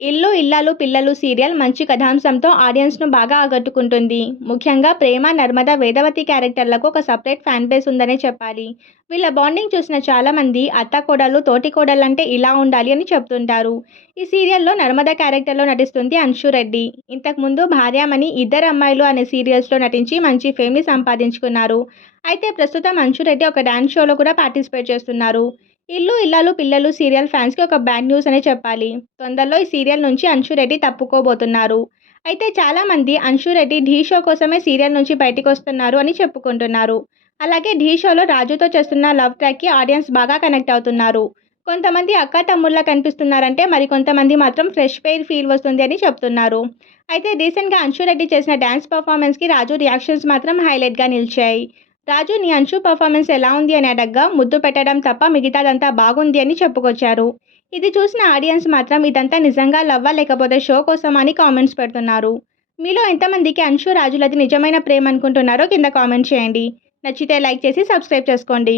ఇల్లు ఇల్లాలు పిల్లలు సీరియల్ మంచి కథాంశంతో ఆడియన్స్ను బాగా ఆకట్టుకుంటుంది. ముఖ్యంగా ప్రేమ నర్మద వేదవతి క్యారెక్టర్లకు ఒక సపరేట్ ఫ్యాన్ బేస్ ఉందనే చెప్పాలి. వీళ్ళ బాండింగ్ చూసిన చాలామంది అత్త కోడలు తోటి కోడలంటే ఇలా ఉండాలి అని చెప్తుంటారు. ఈ సీరియల్లో నర్మద క్యారెక్టర్లో నటిస్తుంది అంశు రెడ్డి. ఇంతకుముందు భార్యామణి ఇద్దరు అమ్మాయిలు అనే సీరియల్స్లో నటించి మంచి ఫేమ్ని సంపాదించుకున్నారు. అయితే ప్రస్తుతం అంశు రెడ్డి ఒక డ్యాన్స్ షోలో కూడా పార్టిసిపేట్ చేస్తున్నారు. ఇల్లు ఇల్లాలు పిల్లలు సీరియల్ ఫ్యాన్స్కి ఒక బ్యాడ్ న్యూస్ అనే చెప్పాలి. తొందరలో ఈ సీరియల్ నుంచి అంశు రెడ్డి తప్పుకోబోతున్నారు. అయితే చాలామంది అంశు రెడ్డి ఢీ షో కోసమే సీరియల్ నుంచి బయటకు వస్తున్నారు అని చెప్పుకుంటున్నారు. అలాగే ఢీ షోలో రాజుతో చేస్తున్న లవ్ ట్రాక్కి ఆడియన్స్ బాగా కనెక్ట్ అవుతున్నారు. కొంతమంది అక్క తమ్ముళ్ళ కనిపిస్తున్నారంటే మరి కొంతమంది మాత్రం ఫ్రెష్ పెయిర్ ఫీల్ వస్తుంది అని చెప్తున్నారు. అయితే రీసెంట్గా అంశు రెడ్డి చేసిన డ్యాన్స్ పర్ఫార్మెన్స్కి రాజు రియాక్షన్స్ మాత్రం హైలైట్గా నిలిచాయి. రాజు నీ అంశు పర్ఫార్మెన్స్ ఎలా ఉంది అని అడగ్గా ముద్దు పెట్టడం తప్ప మిగతాదంతా బాగుంది అని చెప్పుకొచ్చారు. ఇది చూసిన ఆడియన్స్ మాత్రం ఇదంతా నిజంగా లవ్వా లేకపోతే షో కోసం అని కామెంట్స్ పెడుతున్నారు. మీలో ఎంతమందికి అంశు రాజులది నిజమైన ప్రేమ అనుకుంటున్నారో కింద కామెంట్ చేయండి. నచ్చితే లైక్ చేసి సబ్స్క్రైబ్ చేసుకోండి.